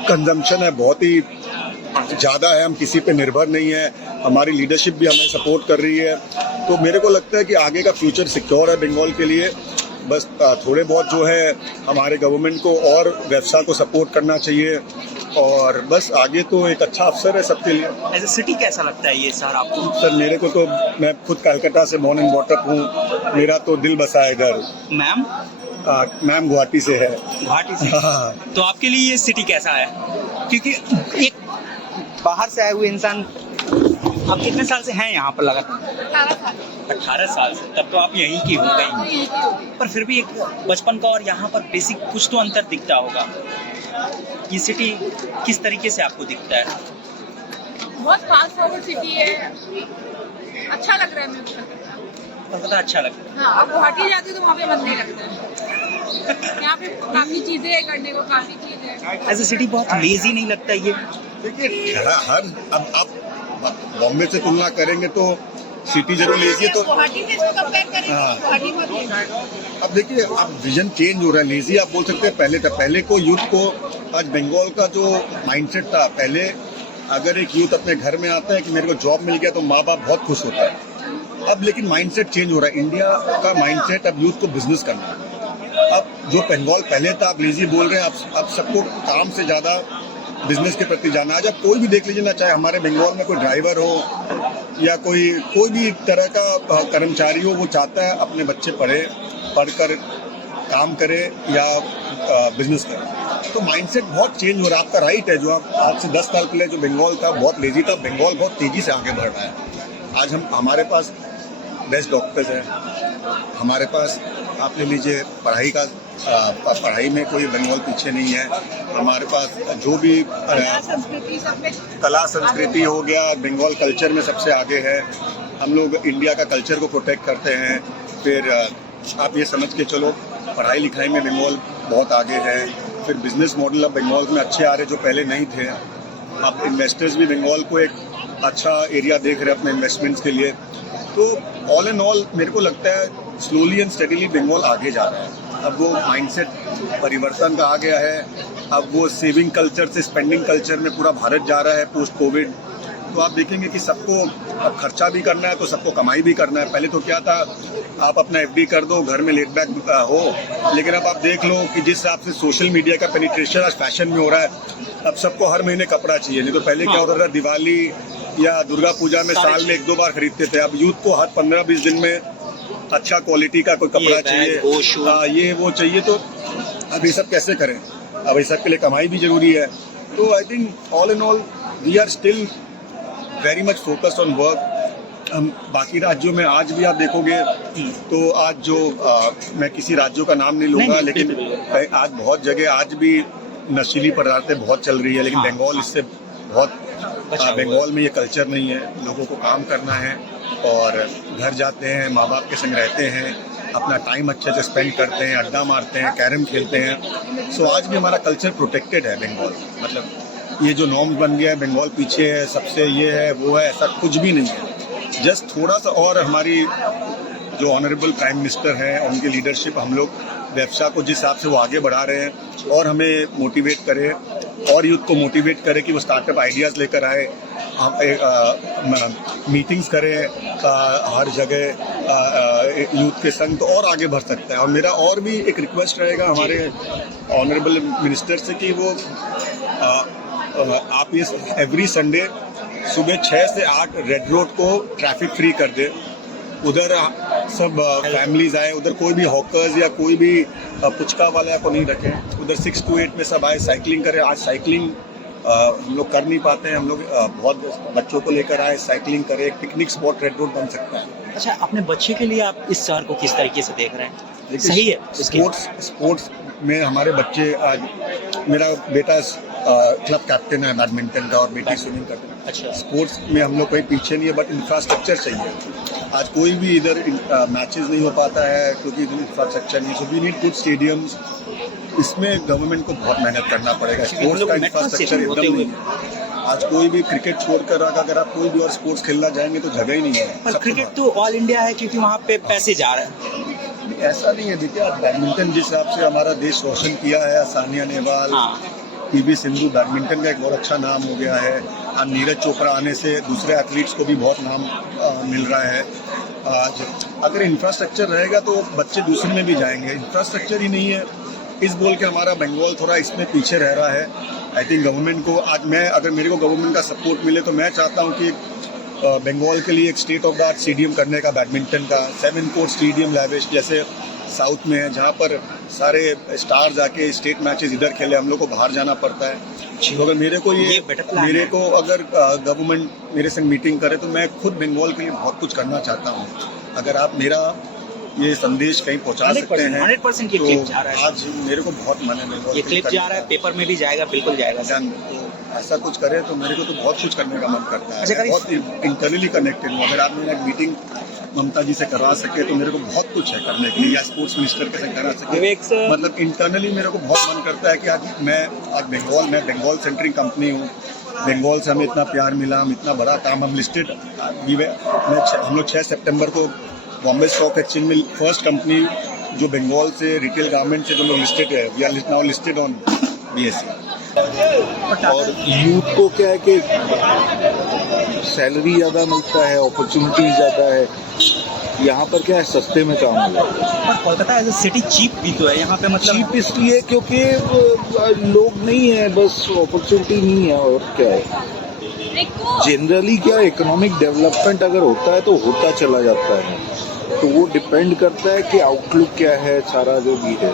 कंजम्पशन है बहुत ही ज़्यादा है, हम किसी पे निर्भर नहीं है। हमारी लीडरशिप भी हमें सपोर्ट कर रही है, तो मेरे को लगता है कि आगे का फ्यूचर सिक्योर है बंगाल के लिए। बस थोड़े बहुत जो है हमारे गवर्नमेंट को और व्यवसाय को सपोर्ट करना चाहिए, और बस आगे तो एक अच्छा अवसर है सबके लिए। एज ए सिटी कैसा लगता है ये शहर आपको? सर मेरे को तो, मैं खुद कलकत्ता से बॉर्न एंड ब्रॉट अप हूँ, मेरा तो दिल बसा है घर। मैम? मैम गुवाहाटी से है। गुवाहाटी से? हाँ। तो आपके लिए ये सिटी कैसा है? क्योंकि एक बाहर से आए हुए इंसान, आप कितने साल से हैं यहाँ पर लगातार? 18 साल से। तब तो आप यहीं की हो गई, पर फिर भी एक बचपन का और यहाँ पर बेसिक कुछ तो अंतर दिखता होगा। ये सिटी किस तरीके से आपको दिखता है? बहुत फास्ट फॉरवर्ड सिटी है, अच्छा लग रहा है मेरे को। कलकत्ता अच्छा लगता है? हाँ, अब गुवाहाटी जाते हो तो वहाँ पे मन नहीं लगता है। यहाँ पे काफी चीजें है करने को, काफी चीजें। एज ए सिटी बहुत लेजी नहीं लगता ये? देखिए हर, अब आप बॉम्बे से तुलना करेंगे तो सिटी जरूर लेजी है, तो गुवाहाटी से इसको कंपेयर करें तो गुवाहाटी बहुत लेजी है। अब देखिए अब विजन चेंज हो रहा है। लेजी आप बोल सकते हैं पहले था, पहले को यूथ को, आज बंगाल का जो माइंडसेट था, पहले अगर एक यूथ अपने घर में आता है कि मेरे को जॉब मिल गया तो माँ बाप बहुत खुश होता है। अब लेकिन माइंडसेट चेंज हो रहा है। इंडिया का माइंडसेट अब यूथ को बिजनेस करना है। अब जो बंगाल पहले था, आप लेजी बोल रहे हैं, अब सबको काम से ज्यादा बिजनेस के प्रति जाना। आज आप कोई भी देख लीजिए ना, चाहे हमारे बंगाल में कोई ड्राइवर हो या कोई भी तरह का कर्मचारी हो, वो चाहता है अपने बच्चे पढ़कर काम करे या बिजनेस करे। तो माइंडसेट बहुत चेंज हो रहा है। आपका राइट है, जो आप आज से 10 साल पहले जो बंगाल था बहुत लेजी था, बंगाल बहुत तेजी से आगे बढ़ रहा है। आज हमारे पास बेस्ट डॉक्टर्स हैं, हमारे पास आप ले लीजिए पढ़ाई में कोई बंगाल पीछे नहीं है। हमारे पास जो भी कला संस्कृति हो गया, बंगाल कल्चर में सबसे आगे है। हम लोग इंडिया का कल्चर को प्रोटेक्ट करते हैं। फिर आप ये समझ के चलो पढ़ाई लिखाई में बंगाल बहुत आगे है। फिर बिजनेस मॉडल अब बंगाल में अच्छे आ रहे जो पहले नहीं थे। अब इन्वेस्टर्स भी बंगाल को एक अच्छा एरिया देख रहे हैं अपने इन्वेस्टमेंट्स के लिए। तो ऑल एंड ऑल मेरे को लगता है स्लोली एंड स्टेडीली बंगाल आगे जा रहा है। अब वो माइंडसेट परिवर्तन का आ गया है। अब वो सेविंग कल्चर से स्पेंडिंग कल्चर में पूरा भारत जा रहा है पोस्ट कोविड। तो आप देखेंगे कि सबको अब खर्चा भी करना है तो सबको कमाई भी करना है। पहले तो क्या था, आप अपना एफडी कर दो, घर में लेट बैक हो। लेकिन अब आप देख लो कि जिस हिसाब से सोशल मीडिया का पेनिट्रेशन आज फैशन में हो रहा है, अब सबको हर महीने कपड़ा चाहिए। नहीं तो पहले क्या होता था, दिवाली या दुर्गा पूजा में साल में 1-2 बार खरीदते थे। अब यूथ को हर 15-20 दिन में अच्छा क्वालिटी का कोई कपड़ा चाहिए, ये वो चाहिए। तो अब ये सब कैसे करें? अब इस सब के लिए कमाई भी जरूरी है। तो I think all in all we are still very much focused on work. हम बाकी राज्यों में आज भी आप देखोगे तो आज जो मैं किसी राज्यों का नाम नहीं लूंगा, लेकिन आज बहुत जगह आज भी नशीली पदार्थें बहुत चल रही है। लेकिन बंगाल इससे बहुत, बंगाल में ये कल्चर नहीं है। लोगों को काम करना है और घर जाते हैं, माँ बाप के संग रहते हैं, अपना टाइम अच्छे से स्पेंड करते हैं, अड्डा मारते हैं, कैरम खेलते हैं। सो आज भी हमारा कल्चर प्रोटेक्टेड है बंगाल। मतलब ये जो नॉर्म बन गया है, बंगाल पीछे है सबसे, ये है वो है, ऐसा कुछ भी नहीं है। जस्ट थोड़ा सा और हमारी जो ऑनरेबल प्राइम मिनिस्टर हैं, उनकी लीडरशिप, हम लोग व्यवसाय को जिस हिसाब से वो आगे बढ़ा रहे हैं और हमें मोटिवेट करें और यूथ को मोटिवेट करें कि वो स्टार्टअप आइडियाज़ लेकर आए, मीटिंग्स करें हर जगह यूथ के संग, तो और आगे बढ़ सकता है। और मेरा और भी एक रिक्वेस्ट रहेगा हमारे ऑनरेबल मिनिस्टर से कि वो आप ये एवरी संडे सुबह 6 से 8 रेड रोड को ट्रैफिक फ्री कर दे। उधर सब फैमिलीज आए, उधर कोई भी हॉकर्स या कोई भी पुचका वाला को नहीं रखें। उधर 6 to 8 में सब आए, साइकिलिंग करें। आज साइकिलिंग हम लोग कर नहीं पाते हैं, हम लोग बहुत बच्चों को लेकर आए, साइकिलिंग करें, एक पिकनिक स्पॉट रेड रोड बन सकता है। अच्छा, अपने बच्चे के लिए आप इस शहर को किस तरीके से देख रहे हैं? सही है। स्पोर्ट्स में हमारे बच्चे, आज मेरा बेटा क्लब कैप्टन है बैडमिंटन का और बेटी स्विमिंग करती है। अच्छा, स्पोर्ट्स में हम लोग कोई पीछे नहीं है, बट इंफ्रास्ट्रक्चर चाहिए। आज कोई भी इधर मैचेस नहीं हो पाता है क्योंकि इधर इंफ्रास्ट्रक्चर नहीं। So we need good stadiums. इसमें गवर्नमेंट को बहुत मेहनत करना पड़ेगा। स्पोर्ट्स का इंफ्रास्ट्रक्चर एकदम नहीं है। आज कोई भी क्रिकेट छोड़कर अगर आप कोई भी और स्पोर्ट्स खेलना जाएंगे तो जगह ही नहीं है। पर क्रिकेट तो ऑल इंडिया है क्योंकि वहाँ पे पैसे जा रहे हैं। ऐसा नहीं है। देखिए आज बैडमिंटन जिस हिसाब से हमारा देश रोशन किया है, सानिया नेहवाल, पीवी सिंधु, बैडमिंटन का एक बहुत अच्छा नाम हो गया है। अब नीरज चोपड़ा आने से दूसरे एथलीट्स को भी बहुत नाम मिल रहा है। आज अगर इंफ्रास्ट्रक्चर रहेगा तो बच्चे दूसरे में भी जाएंगे। इंफ्रास्ट्रक्चर ही नहीं है, इस बोल के हमारा बंगाल थोड़ा इसमें पीछे रह रहा है। आई थिंक गवर्नमेंट को आज मैं अगर मेरे को गवर्नमेंट का सपोर्ट मिले तो मैं चाहता हूँ कि बंगाल के लिए एक state of the art stadium करने का, बैडमिंटन का 7 कोर्ट स्टेडियम लैविश जैसे साउथ में है, जहाँ पर सारे स्टार्स आके स्टेट मैचेस इधर खेले, हम लोग को बाहर जाना पड़ता है। तो अगर मेरे को अगर गवर्नमेंट मेरे संग मीटिंग करे तो मैं खुद बंगाल के लिए बहुत कुछ करना चाहता हूँ। अगर आप मेरा ये संदेश कहीं पहुंचा सकते हैं 100% ये क्लिप जा रहा है। आज मेरे को बहुत मन है बंगाल ये क्लिप जा रहा है, पेपर में भी जाएगा, बिल्कुल जाएगा सर। तो ऐसा कुछ करे तो मेरे को तो बहुत कुछ करने का मन करता है। मैं बहुत इंटरनली कनेक्टेड हूँ। अगर आप मेरा मीटिंग ममता जी से करवा सके तो मेरे को बहुत कुछ है करने के लिए, या स्पोर्ट्स मिनिस्टर के साथ करा सके। मतलब इंटरनली मेरे को बहुत मन करता है कि आज मैं बंगाल सेंट्रिक कंपनी हूँ, बंगाल से हमें इतना प्यार मिला, हम इतना बड़ा काम, हम लिस्टेड हम लोग 6 सितंबर को बॉम्बे स्टॉक एक्सचेंज में फर्स्ट कंपनी जो बंगाल से रिटेल गारमेंट से जो लोग लिस्टेड है, we are now listed on BSE। और यूथ को क्या है कि सैलरी ज़्यादा मिलता है, अपॉर्चुनिटी ज़्यादा है, यहाँ पर क्या है सस्ते में काम हो जाता है। पर Kolkata as a city cheap भी तो है यहाँ पे, मतलब चीप इसलिए क्योंकि लोग नहीं है, बस अपॉर्चुनिटी नहीं है और क्या है। जनरली क्या इकोनॉमिक डेवलपमेंट अगर होता है तो होता चला जाता है, तो वो डिपेंड करता है कि आउटलुक क्या है, सारा जो भी है।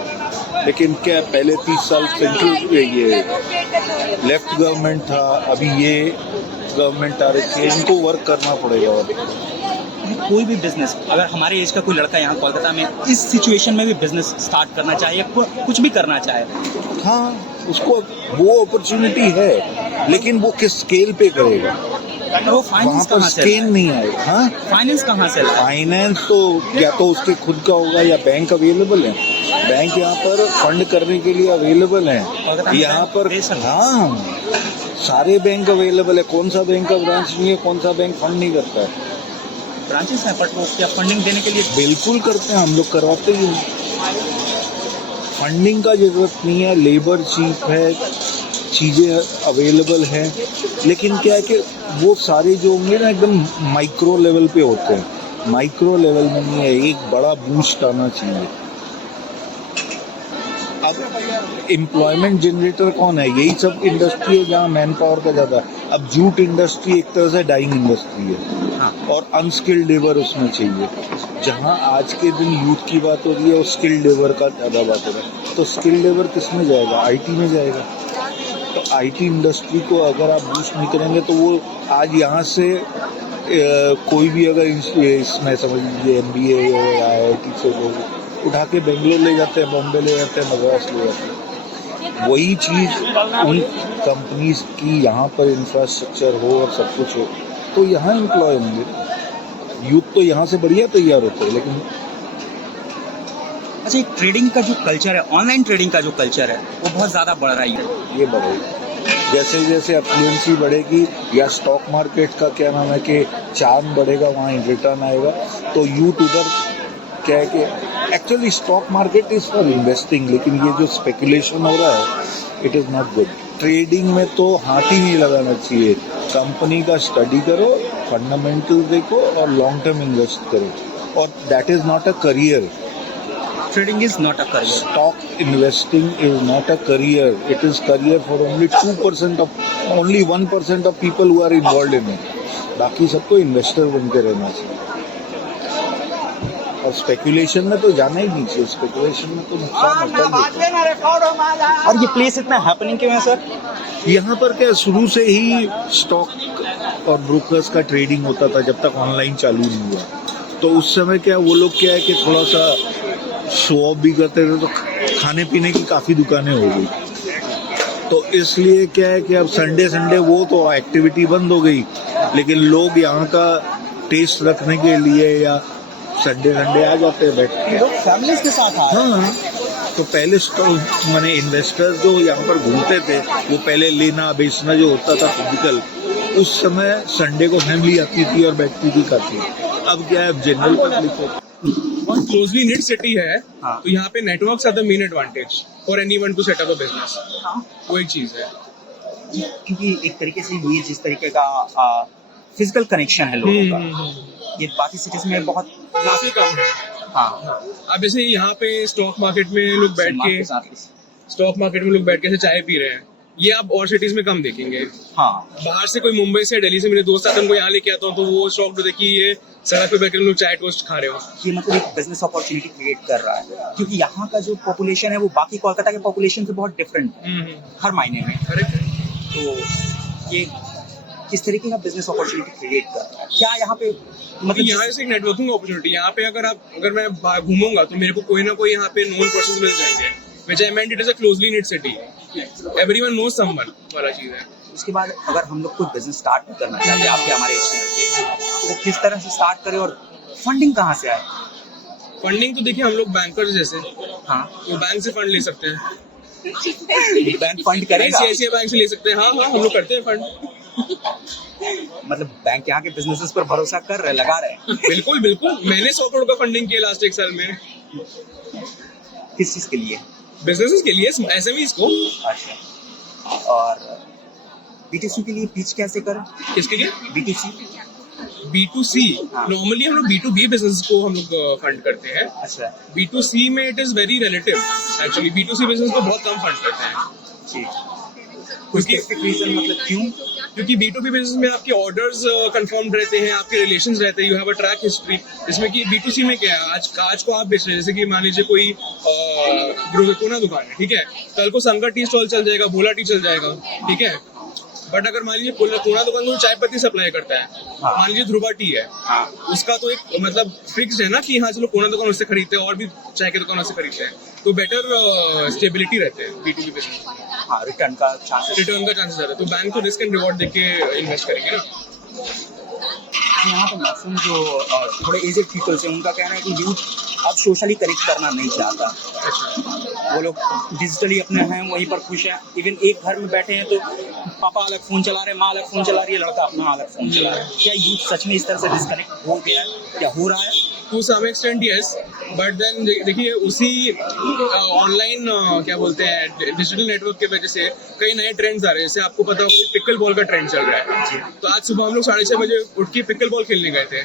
लेकिन क्या पहले 30 साल सेंट्रल ये लेफ्ट गवर्नमेंट था, अभी ये गवर्नमेंट आ रही है, इनको वर्क करना पड़ेगा। और कोई भी बिजनेस, अगर हमारे एज का कोई लड़का यहाँ कोलकाता में इस सिचुएशन में भी बिजनेस स्टार्ट करना चाहे, कुछ भी करना चाहे, हाँ उसको वो अपॉर्चुनिटी है, लेकिन वो किस स्केल पे करेगा, वो फाइनेंस कहाँ से स्केल नहीं आएगा। हाँ फाइनेंस कहाँ से? फाइनेंस तो या तो उसके खुद का होगा या बैंक अवेलेबल है। बैंक यहाँ पर फंड करने के लिए अवेलेबल है यहाँ पर। हाँ सारे बैंक अवेलेबल है, कौन सा बैंक का ब्रांच नहीं है, कौन सा बैंक फंड नहीं करता है। ब्रांचेस हैं बट वो क्या फंडिंग देने के लिए? बिल्कुल करते हैं, हम लोग करवाते ही हैं। फंडिंग का जरूरत नहीं है, लेबर चीप है, चीज़ें अवेलेबल हैं, लेकिन क्या है कि वो सारे जो होंगे ना एकदम माइक्रो लेवल पे होते हैं, माइक्रो लेवल में नहीं है, एक बड़ा बूस्ट आना चाहिए। अब एम्प्लॉयमेंट जनरेटर कौन है? यही सब इंडस्ट्री है जहाँ मैन पावर का ज़्यादा। अब जूट इंडस्ट्री एक तरह से डाइंग इंडस्ट्री है। हाँ। और अनस्किल्ड लेबर उसमें चाहिए। जहाँ आज के दिन यूथ की बात हो रही है, वो स्किल्ड लेबर का ज़्यादा बात हो रहा है। तो स्किल्ड लेबर किस में जाएगा? IT में जाएगा। तो IT इंडस्ट्री को अगर आप बूस्ट नहीं करेंगे तो वो आज यहाँ से कोई भी अगर इसमें समझ लीजिए MBA या IIT से लोग उठा के बेंगलोर ले जाते हैं, बॉम्बे ले जाते हैं, मद्रास ले जाते हैं। वही चीज़ उन कंपनीज की यहाँ पर इंफ्रास्ट्रक्चर हो और सब कुछ हो तो यहाँ एम्प्लॉय होंगे। यूथ तो यहाँ से बढ़िया तैयार होते हैं। लेकिन अच्छा, ट्रेडिंग का जो कल्चर है, ऑनलाइन ट्रेडिंग का जो कल्चर है, वो बहुत ज़्यादा बढ़ रहा है। ये बढ़ेगा जैसे जैसे एफिशिएंसी बढ़ेगी या स्टॉक मार्केट का क्या नाम है कि चार्म बढ़ेगा, वहाँ रिटर्न आएगा, तो यूथ उधर क्या है कि actually stock market is for investing, लेकिन ये जो स्पेकुलेशन हो रहा है it is not good. Trading में तो हाथ ही नहीं लगाना चाहिए। कंपनी का स्टडी करो, फंडामेंटल देखो और लॉन्ग टर्म इन्वेस्ट करो, और that is not a career. Trading is not a career. Stock investing is not a career. It is career for only 1% of people who are involved in it. बाकी सबको investor बन के रहना चाहिए। और speculation में तो जाना ही नहीं चाहिए। स्पेकुलेशन में तो नुकसान होता ही। और ये प्लेस इतना हैपनिंग क्यों है सर? यहाँ पर क्या शुरू से ही स्टॉक और ब्रोकर्स का ट्रेडिंग होता था जब तक ऑनलाइन चालू नहीं हुआ। तो उस समय क्या वो लोग क्या है कि थोड़ा सा शो ऑफ भी करते थे, तो खाने पीने की काफ़ी दुकानें हो गई। तो इसलिए क्या है कि अब संडे वो तो एक्टिविटी बंद हो गई, लेकिन लोग यहाँ का टेस्ट रखने के लिए या संडे आ जाते हैं बैठ के, लोग फैमिलीज के साथ आए। हाँ, तो पहले मैंने इन्वेस्टर्स जो यहाँ पर घूमते थे, वो पहले लेना बेचना जो होता था फिजिकल, उस समय संडे को फैमिली आती थी और बैठती थी खाती। अब क्या है, general public closely knit city है, तो यहाँ पे networks are the main advantage for anyone to set up a business. वो एक चीज है, क्योंकि एक तरीके से ये जिस तरीके का फिजिकल कनेक्शन है लोगों का, ये बाकी सिटीज में बहुत काफी कम है। हाँ, अब जैसे यहाँ पे स्टॉक मार्केट में लोग बैठ के ऐसे चाय पी रहे हैं, ये आप और सिटीज में कम देखेंगे। हाँ, बाहर से कोई मुंबई से दिल्ली से मेरे दोस्त आते हैं, उनको यहाँ लेके आता हूँ तो वो शौक होते कि ये सड़क पे बैठकर लोग चाय टोस्ट खा रहे हो। ये मतलब एक बिजनेस अपॉर्चुनिटी क्रिएट कर रहा है, क्योंकि यहाँ का जो पॉपुलेशन है वो बाकी कोलकाता के पॉपुलेशन से बहुत डिफरेंट है हर मायने में। तो ये किस तरीके का बिजनेस अपॉर्चुनिटी क्रिएट कर रहा है, क्या यहाँ पे मतलब यहाँ से एक नेटवर्किंग अपॉर्चुनिटी। यहाँ पे अगर मैं घूमूंगा तो मेरे को कोई ना कोई यहाँ पे नोन पर्सन मिल जाएंगे, which I meant it is a closely knit city. Everyone knows someone वाला चीज है। उसके बाद अगर हम लोग कोई बिजनेस स्टार्ट करना चाहते हैं आपके हमारे एज तो किस तरह से स्टार्ट करें और फंडिंग कहाँ से आए? फंडिंग तो देखिए हम लोग बैंकर्स जैसे, हाँ, तो बैंक से फंड ले सकते हैं। बैंक फंड करेगा? ऐसे बैंक से ले सकते हैं। हाँ हम लोग करते हैं फंड। मतलब बैंक यहाँ के बिजनेसेस पर भरोसा कर रहे, लगा रहे? बिल्कुल बिल्कुल, मैंने 100 करोड़ का फंडिंग किया लास्ट 1 साल में। किस चीज के लिए? बिजनेसेस के लिए, SMEs को। अच्छा, और B2C के लिए पिच कैसे करें? किसके लिए? B2C। नॉर्मली हम लोग B2B बिजनेस को हम लोग फंड करते हैं। अच्छा, B2C में it is very relative. Actually B2C business को बहुत कम फंड करते हैं। मतलब क्यों? क्योंकि B2B बिजनेस में आपके ऑर्डर्स कंफर्म्ड रहते हैं, आपके रिलेशंस रहते हैं, you have a track history. इसमें कि B2C में क्या है, आज को आप बेच रहे हैं, जैसे कि मान लीजिए कोई कोना दुकान है, ठीक है, कल को संगा टी स्टॉल चल जाएगा, भोला टी चल जाएगा, ठीक है। बट अगर मान लीजिए कोना दुकान को चाय पत्ती सप्लाई करता है, मान लीजिए ध्रुवा टी है, उसका तो एक मतलब फिक्स है ना कि हाँ चलो कोना दुकान उससे खरीदते हैं और भी चाय की दुकान उससे खरीदते हैं, तो बेटर स्टेबिलिटी रहते हैं B2B बिजनेस। हाँ, रिटर्न का चांसेस ज़्यादा, तो बैंक को रिस्क एंड रिवॉर्ड देख के इन्वेस्ट करेंगे ना। यहाँ पे मैक्सिमम जो थोड़े एजेड पीपल्स हैं उनका कहना है कि यूथ अब सोशली कनेक्ट करना नहीं चाहता। वो लोग डिजिटली अपने हैं, वहीं पर खुश हैं। इवन एक घर में बैठे हैं तो पापा अलग फोन चला रहे हैं, माँ अलग फोन चला रही है, लड़का अपना अलग फोन चला रहा है। क्या यूथ सच में इस तरह से डिस्कनेक्ट हो गया है, क्या हो रहा है? To some extent yes, but then देखिए उसी ऑनलाइन क्या बोलते हैं डिजिटल नेटवर्क के वजह से कई नए ट्रेंड्स आ रहे हैं। जैसे आपको पता होगा पिकल बॉल का ट्रेंड चल रहा है, तो आज सुबह हम लोग 6:30 बजे उठ के पिकल बॉल खेलने गए थे।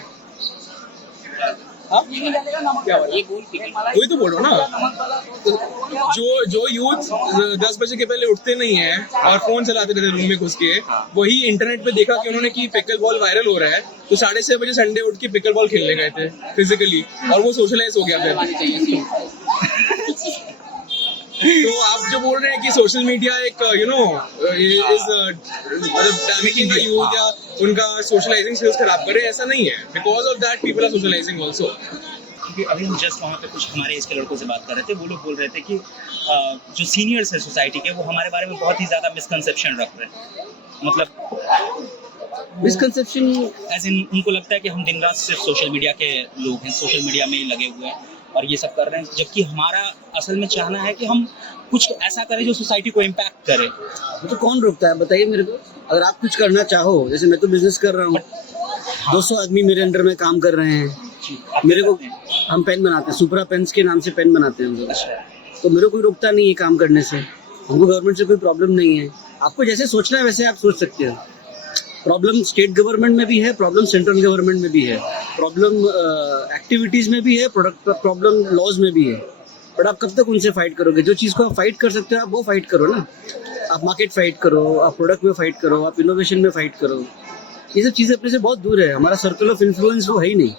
क्या वही तो बोल रहा हूँ ना, जो यूथ 10 बजे के पहले उठते नहीं है और फोन चलाते रहते रूम में घुस के, वही इंटरनेट पे देखा कि उन्होंने कि पिकल बॉल वायरल हो रहा है, तो 6:30 बजे संडे उठ के पिकल बॉल खेलने गए थे फिजिकली, और वो सोशलाइज हो गया फिर। तो आप जो बोल रहे हैं कि सोशल मीडिया एक डैमेजिंग द यूथ या उनका सोशलाइजिंग स्किल्स खराब करे, ऐसा नहीं है। Because of that people are socialising also. क्योंकि अभी हम जस्ट वहाँ पे कुछ हमारे एज के लड़कों से बात कर रहे थे, वो लोग बोल रहे थे कि जो सीनियर्स है सोसाइटी के, वो हमारे बारे में बहुत ही ज़्यादा मिसकंसेप्शन रख रहे हैं। मतलब मिसकंसेप्शन एज इन उनको लगता है कि हम दिन रात सिर्फ सोशल मीडिया के लोग हैं, सोशल मीडिया में ही लगे हुए हैं और ये सब कर रहे हैं, जबकि हमारा असल में चाहना है कि हम कुछ ऐसा करें जो सोसाइटी को इम्पैक्ट करे। तो कौन रोकता है बताइए मेरे को? अगर आप कुछ करना चाहो, जैसे मैं तो बिजनेस कर रहा हूँ, 200 आदमी मेरे अंडर में काम कर रहे हैं, मेरे को हम पेन बनाते हैं, सुपरा पेन्स के नाम से पेन बनाते हैं हम लोग, तो मेरे को कोई रोकता नहीं है काम करने से। हमको गवर्नमेंट से कोई प्रॉब्लम नहीं है। आपको जैसे सोचना है वैसे आप सोच सकते हो। प्रॉब्लम स्टेट गवर्नमेंट में भी है, प्रॉब्लम सेंट्रल गवर्नमेंट में भी है, प्रॉब्लम एक्टिविटीज में भी है, प्रॉब्लम लॉज में भी है। बट आप कब तक उनसे फाइट करोगे? जो चीज़ को आप फाइट कर सकते हो आप वो फाइट करो ना। आप मार्केट फाइट करो, आप प्रोडक्ट में फाइट करो, आप इनोवेशन में फाइट करो। ये सब चीज़ें अपने से बहुत दूर है, हमारा सर्कल ऑफ इन्फ्लुएंस वो है ही नहीं।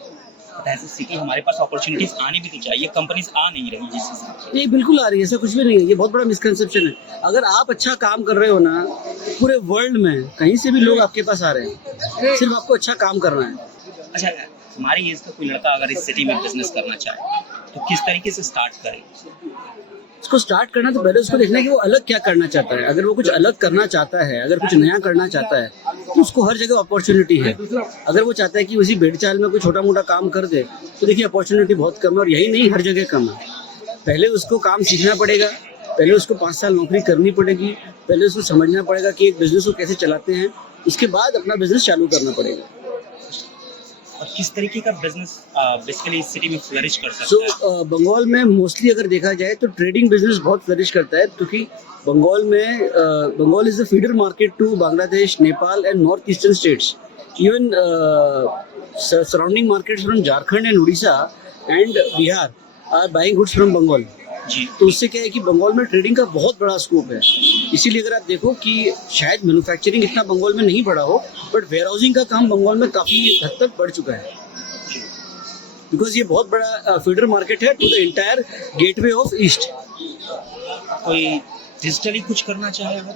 एज ए सिटी हमारे पास अपॉर्चुनिटीज आनी भी तो चाहिए, कंपनीज आ नहीं रही जिससे। ये बिल्कुल आ रही है, ऐसा कुछ भी नहीं है। ये बहुत बड़ा मिसकंसेप्शन है। अगर आप अच्छा काम कर रहे हो ना, पूरे वर्ल्ड में कहीं से भी लोग आपके पास आ रहे हैं, सिर्फ आपको अच्छा काम करना है। अच्छा, हमारी एज का कोई लड़का अगर इस सिटी में बिजनेस करना चाहे तो किस तरीके से स्टार्ट करे? उसको स्टार्ट करना तो पहले उसको देखना है कि वो अलग क्या करना चाहता है। अगर वो कुछ अलग करना चाहता है, अगर कुछ नया करना चाहता है, तो उसको हर जगह अपॉर्चुनिटी है। अगर वो चाहता है कि उसी भेड़चाल में कोई छोटा मोटा काम कर दे, तो देखिए अपॉर्चुनिटी बहुत कम है, और यही नहीं हर जगह कम है। पहले उसको काम सीखना पड़ेगा, पहले उसको 5 साल नौकरी करनी पड़ेगी, पहले उसको समझना पड़ेगा कि एक बिजनेस को कैसे चलाते हैं, उसके बाद अपना बिजनेस चालू करना पड़ेगा। और किस तरीके का बिजनेस बेसिकली इस सिटी में फ्लरिश कर सकता है? बंगाल में मोस्टली अगर देखा जाए तो ट्रेडिंग बिजनेस बहुत फ्लरिश करता है, क्योंकि Bengal is the feeder market to Bangladesh, Nepal and north eastern states. Even surrounding markets from Jharkhand and Orissa and Bihar are buying goods from Bengal. जी। तो उससे क्या है कि बंगाल में ट्रेडिंग का बहुत बड़ा स्कोप है। इसीलिए अगर आप देखो कि शायद मैन्युफैक्चरिंग इतना बंगाल में नहीं बढ़ा हो, बट वेयर हाउसिंग का काम बंगाल में काफी हद तक बढ़ चुका है, बिकॉज ये बहुत बड़ा फीडर मार्केट है to the entire gateway of east. कोई डिजिटली कुछ करना चाहे अगर?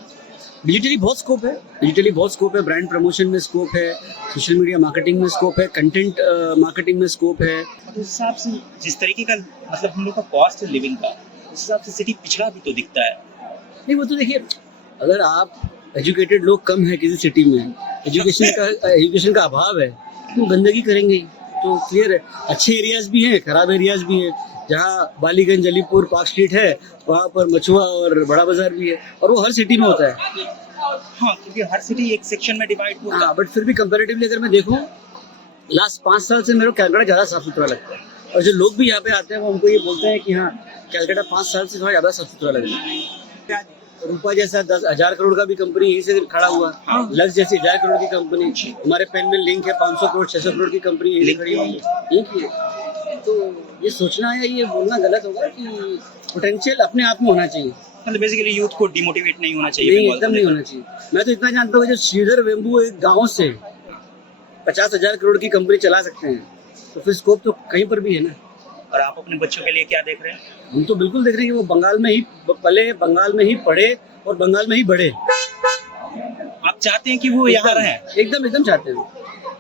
डिजिटली बहुत स्कोप है, डिजिटली बहुत स्कोप है, ब्रांड प्रमोशन में स्कोप है, सोशल मीडिया मार्केटिंग में स्कोप है, कंटेंट मार्केटिंग में स्कोप है। तो उस हिसाब से जिस तरीके का मतलब हम लोग का कॉस्ट है लिविंग का, उस हिसाब से सिटी पिछड़ा भी तो दिखता है। नहीं, वो तो देखिए, अगर आप एजुकेटेड लोग कम है किसी सिटी में, एजुकेशन का अभाव है, तो गंदगी करेंगे ही। तो क्लियर है, अच्छे एरियाज भी हैं, खराब एरियाज भी हैं। जहाँ बालीगंज, अलीपुर, पार्क स्ट्रीट है, वहाँ पर मछुआ और बड़ा बाजार भी है, और वो हर सिटी में होता है। हाँ, क्योंकि हर सिटी एक सेक्शन में डिवाइड होता है। हाँ, बट फिर भी कंपैरेटिवली अगर मैं देखूं, लास्ट 5 साल से मेरे को कैलकाटा ज़्यादा साफ सुथरा लगता है, और जो लोग भी यहाँ पे आते हैं वो हमको ये बोलते हैं कि हाँ, कैलकाटा 5 साल से थोड़ा ज़्यादा साफ सुथरा लग रहा है। रूपा जैसा 10,000 करोड़ का भी कंपनी यहीं से खड़ा हुआ, लक्स जैसी 1000 करोड़ की कंपनी, हमारे पेन में लिंक है 500 करोड़ 600 करोड़ की कंपनी यहीं से खड़ी हुई है। तो ये सोचना या ये बोलना गलत होगा कि पोटेंशियल अपने आप में होना चाहिए। मतलब बेसिकली यूथ को डिमोटिवेट नहीं होना चाहिए। नहीं, एकदम नहीं होना चाहिए। मैं तो इतना जानता हूँ कि जो श्रीधर वेम्बू एक गाँव से 50,000 करोड़ की कंपनी चला सकते हैं, तो फिर स्कोप तो कहीं पर भी है ना। और आप अपने बच्चों के लिए क्या देख रहे हैं? हम तो बिल्कुल देख रहे हैं कि वो बंगाल में ही पले, बंगाल में ही पढ़े और बंगाल में ही बढ़े। आप चाहते हैं कि वो यहाँ रहे? एकदम चाहते हैं।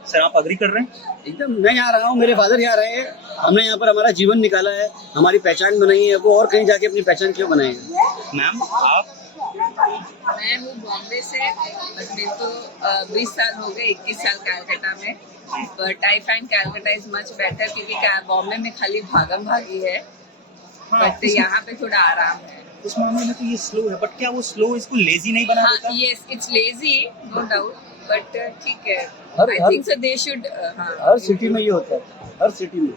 सर, आप अग्री कर रहे हैं? एकदम। मैं यहाँ रहा हूँ, मेरे फादर यहाँ रहे हैं, हमने यहाँ पर हमारा जीवन निकाला है, हमारी पहचान बनाई है, वो और कहीं जाके अपनी पहचान क्यों बनाएंगे? मैम, आप? मैं हूँ बॉम्बे से, बस मेरे को 20 साल हो गए, 21 साल कैलकाटा में, but I find Calcutta is much better, क्योंकि बॉम्बे में खाली भागम भागी है, बट यहाँ पे थोड़ा आराम है। उस मामले में तो ये स्लो है, बट क्या वो स्लो इसको लेजी नहीं बना देता? Yes, it's lazy, no doubt, but ठीक है। I think so they should. हर सिटी में ये होता है, हर सिटी में।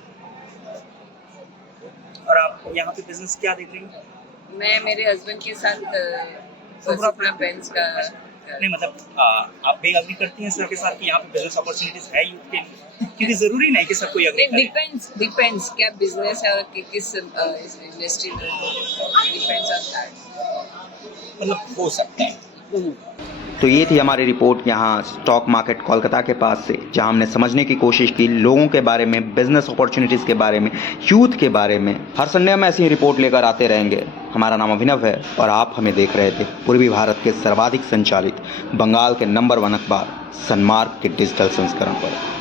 और आप यहाँ पे बिजनेस क्या देख रही हैं? मैं मेरे हस्बैंड के साथ अपना फ्रेंड्स का नहीं, मतलब आप भी अग्री करती हैं सर के साथ कि यहाँ पे बिजनेस अपॉर्चुनिटीज है यूथ के लिए? क्योंकि जरूरी नहीं कि सब कोई अग्री करे। डिपेंड्स क्या बिजनेस है और किस इंडस्ट्री में, डिपेंड्स ऑन दैट। मतलब हो सकता है। तो ये थी हमारी रिपोर्ट यहाँ स्टॉक मार्केट कोलकाता के पास से, जहाँ हमने समझने की कोशिश की लोगों के बारे में, बिजनेस अपॉर्चुनिटीज़ के बारे में, यूथ के बारे में। हर संडे हम ऐसी रिपोर्ट लेकर आते रहेंगे। हमारा नाम अभिनव है और आप हमें देख रहे थे पूर्वी भारत के सर्वाधिक संचालित बंगाल के नंबर 1 अखबार सनमार्क के डिजिटल संस्करण पर।